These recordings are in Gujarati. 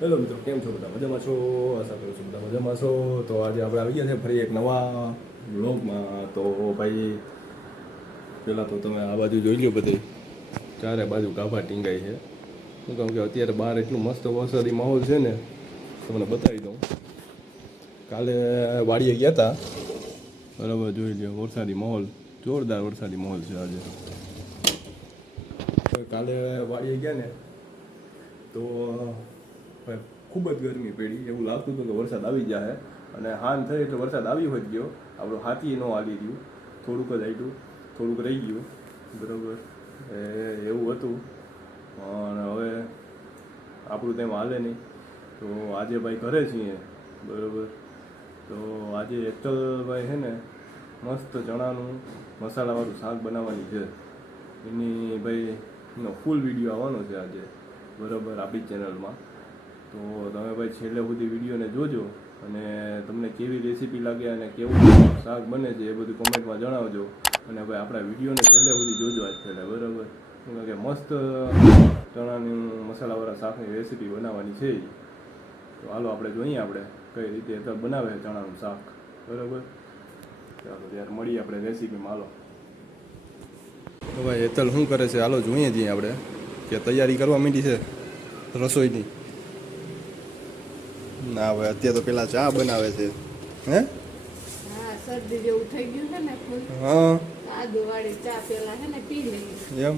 હેલો મિત્રો, કેમ છો બધા? મજામાં છો? આશા કરું છું બધા મજામાં છો. તો આજે આપણે આવી ગયા છે ફરી એક નવા વ્લોગમાં. તો ભાઈ પહેલાં તો તમે આ બાજુ જોઈ લો, બધી ચારે બાજુ ગાભા ટીંગાઈ છે. શું કહું કે અત્યારે બહાર એટલું મસ્ત વરસાદી માહોલ છે ને, તમને બતાવી દઉં. કાલે વાડીએ ગયા હતા, બરાબર, જોઈ લો વરસાદી માહોલ, જોરદાર વરસાદી માહોલ છે આજે. કાલે વાડીએ ગયા ને તો ખૂબ જ ગરમી પડી, એવું લાગતું હતું કે વરસાદ આવી જાય. અને હાન થઈ એટલે વરસાદ આવી હોય ગયો. આપણું હાથી ન હાલી રહ્યું, થોડુંક જ આવ્યું, થોડુંક રહી ગયું, બરાબર, એવું હતું. અને હવે આપણું તેમ હાલે નહીં. તો આજે ભાઈ ઘરે છીએ, બરાબર. તો આજે એકચલભાઈ છે ને મસ્ત ચણાનું મસાલાવાળું શાક બનાવવાની છે. એની ભાઈ એનો ફૂલ વિડીયો આવવાનો છે આજે, બરાબર, આપણી ચેનલમાં. તો તમે ભાઈ છેલ્લે સુધી વિડીયોને જોજો અને તમને કેવી રેસીપી લાગે અને કેવું શાક બને છે એ બધું કોમેન્ટમાં જણાવજો. અને ભાઈ આપણા વિડીયોને છેલ્લે સુધી જોજો આજ છેલ્લે, બરાબર. કારણ કે મસ્ત ચણાનું મસાલાવાળા શાકની રેસીપી બનાવવાની છે. તો હાલો આપણે જોઈએ આપણે કઈ રીતે તો બનાવે ચણાનું શાક, બરાબર. ચાલો ત્યારે મળીએ આપણે રેસીપીમાં. હાલો તો ભાઈ હેતલ શું કરે છે, હાલો જોઈએ છીએ આપણે કે તૈયારી કરવા માંડી છે રસોઈની. ના ભાઈ અત્યારે તો પેલા ચા બનાવે છે. હે હા, શરદી જેવું થઈ ગયું છે ને ફૂલ. હા, આદુવાળી ચા પેલા છે ને પી લઈએ. એમ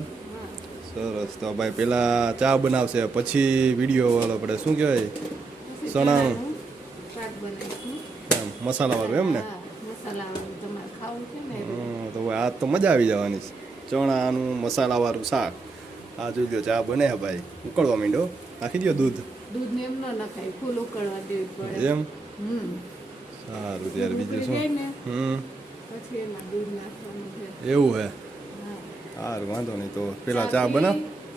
સરસ. તો ભાઈ પેલા ચા બનાવશે, પછી વિડીયો આપણે શું કહેવાય ચણાનું શાક બનાવીશું. એમ મસાલાવાળું, એમ ને? હા, મસાલાવાળું તમારે ખાવું છે ને. તો ભાઈ આજ તો મજા આવી જવાની છે. ચણાનું મસાલાવાળું શાક. આ જોઈ દો ચા બને હે ભાઈ, ઉકળવા માંડ્યો. નાખી દો દૂધ. દૂધ ને એમ ન નખાય, ફૂલ ઉકળવા દેવી પડે. એમ હમ સારું. ત્યારે બીજું ઉકળી શું? જાય ને પછી એમાં દૂધ નાખવાનું છે. એવું હે? હા. સારું, વાંધો નહીં. તો પેલા ચા બનાવ.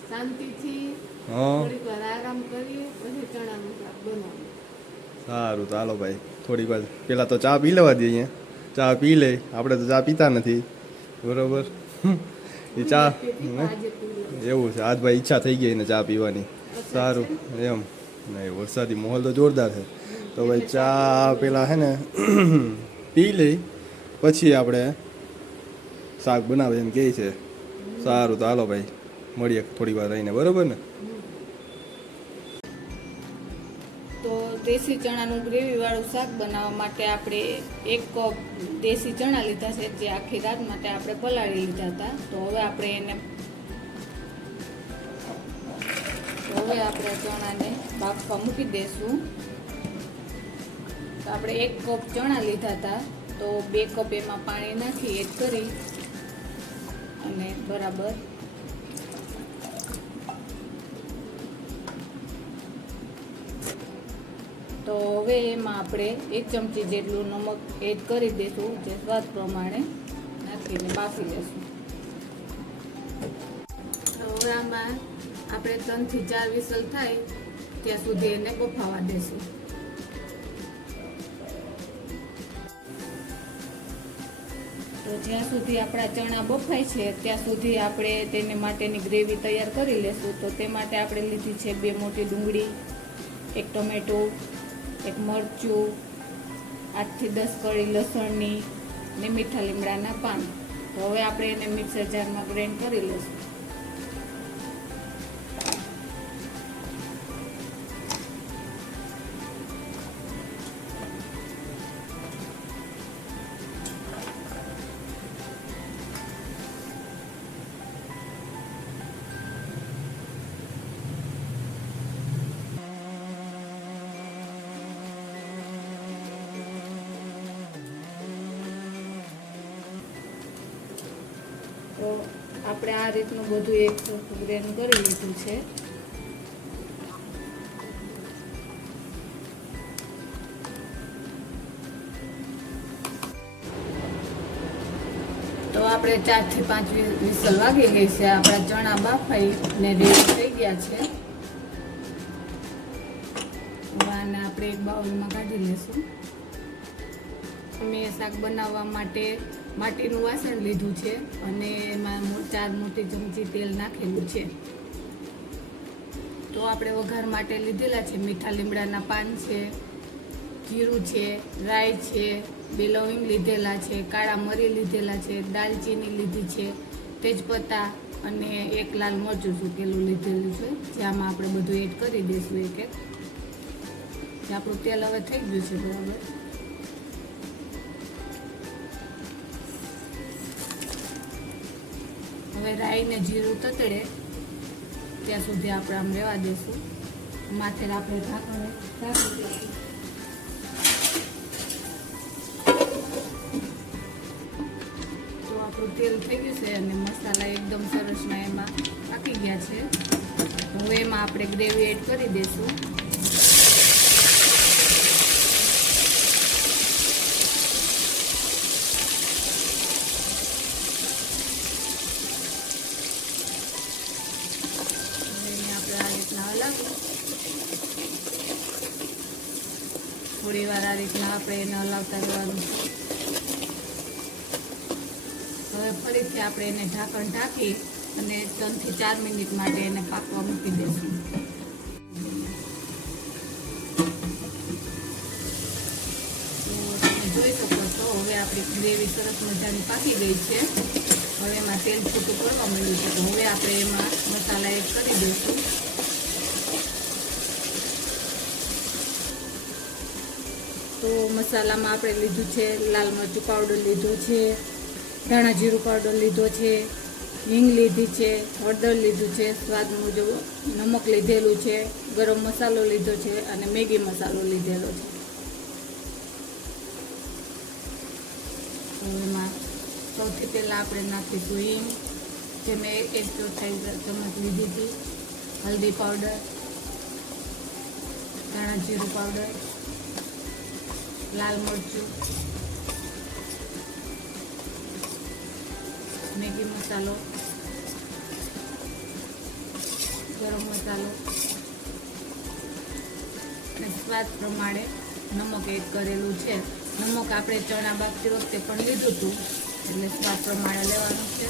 શાંતિથી હા, થોડીક વાર આરામ કરીએ પછી ચણાનું શાક બનાવીએ. સારું. તો હાલો ભાઈ થોડીક વાર પેલા તો ચા પી લેવા દઈએ. ચા પી લે, આપણે તો ચા પીતા નથી, બરોબર. એ ચા આજે પી એવું છે, આજ ભાઈ ઈચ્છા થઈ ગઈ ને ચા પીવાની. સારું એમ નહીં, વરસાદી માહોલ તો જોરદાર છે. તો ભાઈ ચા પેલા હે ને પી લઈ પછી આપણે શાક બનાવે એમ કહે છે. સારું, તો હાલો ભાઈ મળીએ થોડી વાર રહીને, બરાબર ને? તો દેશી ચણાનું ગ્રેવીવાળું શાક બનાવવા માટે આપણે 1 કપ દેશી ચણા લીધા છે, જે આખી રાત માટે આપણે પલાળી લીધા હતા. તો હવે આપણે ચણાને બાફવા મૂકી દઈશું. તો આપણે 1 કપ ચણા લીધા હતા, તો 2 કપ એમાં પાણી નાખી એડ કરી અને બરાબર તો હવે એમાં આપણે 1 ચમચી જેટલું નમક એડ કરી દઈશું, જે સ્વાદ પ્રમાણે નાખીને બાફી લઈશું. તો હવે આમાં આપણે 3 થી 4 વિસલ થાય ત્યાં સુધી એને બફાવા દઈશું. તો જ્યાં સુધી આપણા ચણા બફાય છે ત્યાં સુધી આપણે તેને માટેની ગ્રેવી તૈયાર કરી લેશું. તો તે માટે આપણે લીધી છે 2 મોટી ડુંગળી, 1 ટમેટો, 1 મરચું, 8 થી 10 કળી લસણની ને મીઠા લીમડાના પાન. તો હવે આપણે એને મિક્સર જારમાં ગ્રાઇન્ડ કરી લઈશું. તો આપણે આ રીતનું બધું એક સરખું ગ્રેન્ડ કરી લીધું છે. તો આપણે 4 થી 5 વિસલ વાગી ગઈ છે. આપણા ચણા બાફાઈ ને રેડી થઈ ગયા છે. આને આપણે એક બાઉલમાં કાઢી લઈશું. મેં શાક બનાવવા માટે માટીનું વાસણ લીધું છે અને એમાં 4 મોટી ચમચી તેલ નાખેલું છે. તો આપણે વઘાર માટે લીધેલા છે મીઠા લીમડાના પાન છે, જીરું છે, રાઈ છે, 2 લવિંગ લીધેલા છે, કાળા મરી લીધેલા છે, દાલચીની લીધી છે, તેજપત્તા અને 1 લાલ મરચું સૂકેલું લીધેલું છે, જે આમાં આપણે બધું એડ કરી દઈશું એક એક. જે આપણું તેલ હવે થઈ ગયું છે બરાબર. હવે રાઈ ને જીરું તતડે ત્યાં સુધી આપણે આમ રહેવા દઈશું. માથે આપણે ઢાંકણ ઢાંકી દઈશું. તો આપણું તેલ થઈ ગયું છે અને મસાલા એકદમ સરસના એમાં પાકી ગયા છે. હવે એમાં આપણે ગ્રેવી એડ કરી દઈશું. થોડી વાર આ રીતના આપણે એને હલાવતા રહેવાનું છે. હવે ફરીથી આપણે એને ઢાંકણ ઢાંકી અને 3 થી 4 મિનિટ માટે એને પાકવા મૂકી દઈશું. તો તમે જોઈ શકો છો હવે આપણી ગ્રેવી સરસ મજાની પાકી ગઈ છે. હવે એમાં તેલ છૂટું પડવા માંડ્યું છે. તો હવે આપણે એમાં મસાલા એડ કરી દઈશું. તો મસાલામાં આપણે લીધું છે લાલ મરચું પાવડર લીધો છે, ધાણા જીરું પાવડર લીધો છે, હિંગ લીધી છે, હળદર લીધું છે, સ્વાદ મુજબ નમક લીધેલું છે, ગરમ મસાલો લીધો છે અને મેગી મસાલો લીધેલો છે. તો એમાં સૌથી પહેલાં આપણે નાખીશું હિંગ, જે મેં 1/4 ચમચ લીધી હતી, હલ્દી પાવડર, ધાણા જીરું પાવડર, લાલ મરચું, મેગી મસાલો, ગરમ મસાલો અને સ્વાદ પ્રમાણે નમક એડ કરેલું છે. નમક આપણે ચણા બાફતી વખતે પણ લીધું હતું, એટલે સ્વાદ પ્રમાણે લેવાનું છે.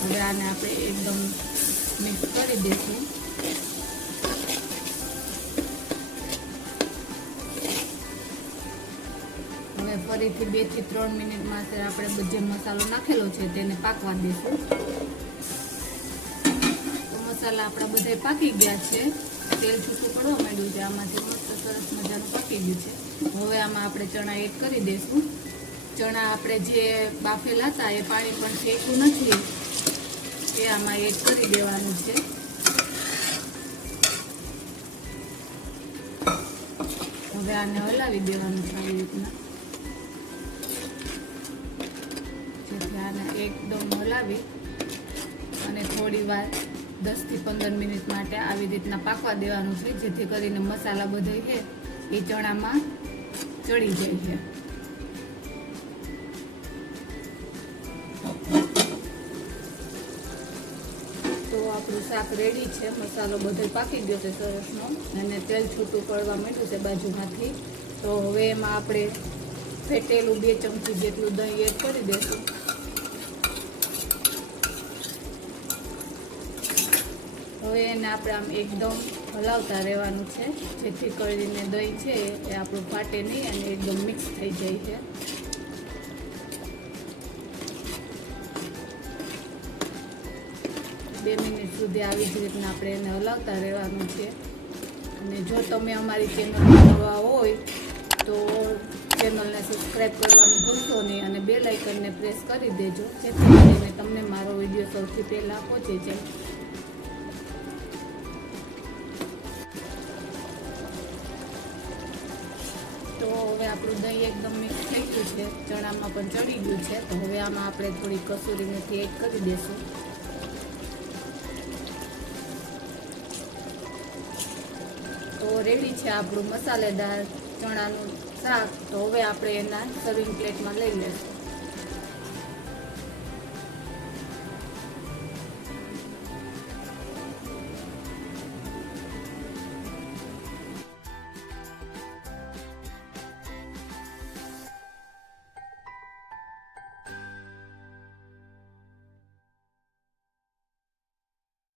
હવે આને આપણે એકદમ મિક્સ કરી દઈશું. ફરીથી 2 થી 3 મિનિટ માટે આપણે જે મસાલો નાખેલો છે તેને પાકવા દઈશું. તો મસાલા આપણા બધા પાકી ગયા છે, તેલ છૂટું પડવા માંડ્યું છે. આમાંથી મસ્ત સરસ મજાનું પાકી ગયું છે. હવે આમાં આપણે ચણા એડ કરી દઈશું. ચણા આપણે જે બાફેલા હતા એ પાણી પણ ફેંકવું નથી, એ આમાં એડ કરી દેવાનું છે. હવે આને હલાવી દેવાનું છે આવી રીતના. એકદમ હલાવી અને થોડી વાર 10 થી 15 મિનિટ માટે આવી રીતના પાકવા દેવાનું છે, જેથી કરીને મસાલા બધો છે એ ચણામાં ચડી જાય છે. તો આપણું શાક રેડી છે. મસાલો બધો પાકી ગયો છે સરસનો અને તેલ છૂટું પડવા માંડ્યું છે બાજુમાંથી. તો હવે એમાં આપણે ફેટેલું 2 ચમચી જેટલું દહીં એડ કરી દઈશું. હવે એને આપણે આમ એકદમ હલાવતા રહેવાનું છે, જેથી કરીને દહીં છે એ આપણું ફાટે નહીં અને એકદમ મિક્સ થઈ જાય છે. બે મિનિટ સુધી આવી જ રીતના આપણે એને હલાવતા રહેવાનું છે. અને જો તમે અમારી ચેનલમાં નવા હોય તો ચેનલને સબસ્ક્રાઈબ કરવાનું ભૂલશો નહીં અને બેલ આઇકનને પ્રેસ કરી દેજો, જેથી કરીને તમને મારો વિડીયો સૌથી પહેલાં પહોંચે છે. તો હવે આપણું દહીં એકદમ મિક્સ થઈ ગયું છે, ચણામાં પણ ચડી ગયું છે. તો હવે આમાં આપણે થોડી કસૂરી મેથી એડ કરી દઈશું. તો રેડી છે આપણું મસાલેદાર ચણાનું શાક. તો હવે આપણે એના સર્વિંગ પ્લેટમાં લઈ લઈશું.